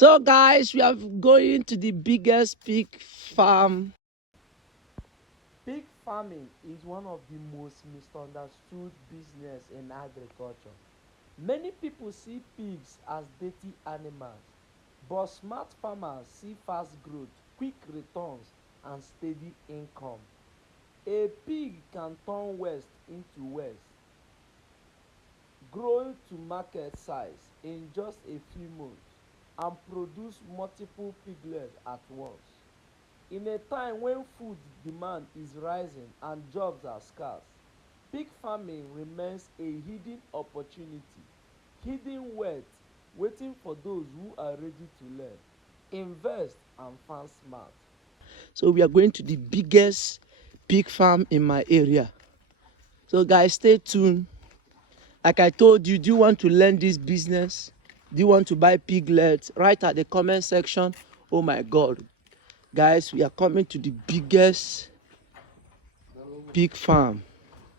So guys, we are going to the biggest pig farm. Pig farming is one of the most misunderstood business in agriculture. Many people see pigs as dirty animals, but smart farmers see fast growth, quick returns, and steady income. A pig can turn waste into west, grow to market size in just a few months, and produce multiple piglets at once. In a time when food demand is rising and jobs are scarce, pig farming remains a hidden opportunity, hidden wealth waiting for those who are ready to learn, invest, and farm smart. So we are going to the biggest pig farm in my area. So guys, stay tuned. Like I told you, do you want to learn this business? Do you want to buy piglets? Write at the comment section. Oh my God. Guys, we are coming to the biggest pig farm.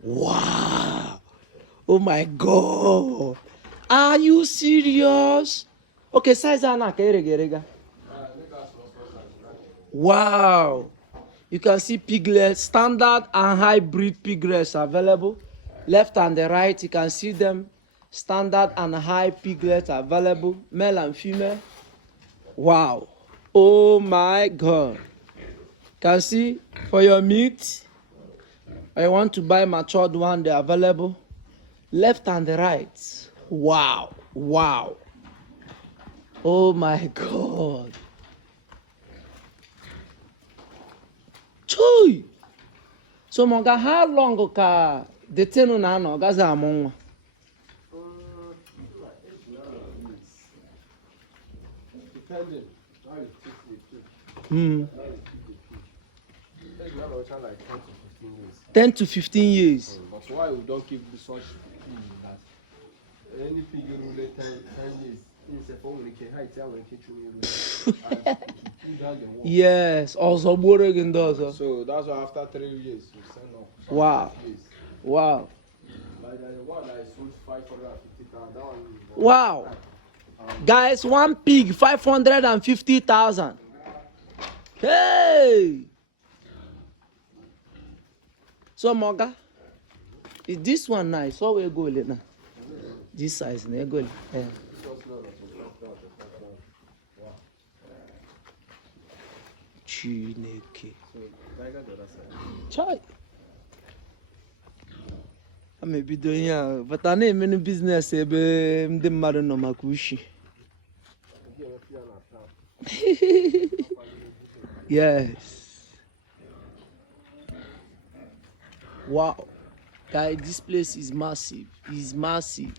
Wow. Oh my God. Are you serious? Okay, size ana kerega. Wow. You can see piglets, standard and hybrid piglets available. Left and the right, you can see them. Standard and high piglets available, male and female. Wow. Oh my God. Can see for your meat, I want to buy matured one, they're available. Left and the right. Wow. Wow. Oh my God. Choy. So Moga, how long ka the tenu na no gaza amon? Depending how you take it too. Take now like 10 to 15 years. 10 to 15 years. That's why we don't keep such that any pig rule 10 years. In the phone we can hide when Yes, also boring does. So that's why after 3 years we send off. Wow. Years. Wow. Like the one I sold 550,000. That one. Wow. Guys, one pig 550,000. Hey. So Moga, is this one nice? So we go now. This size, we go. Yeah. Chineke. Chai. I'm a bit doing here, but I name any business ebe ndị mmadụ nọ maka ushi. Yes. Wow. Guys, this place is massive. It's massive.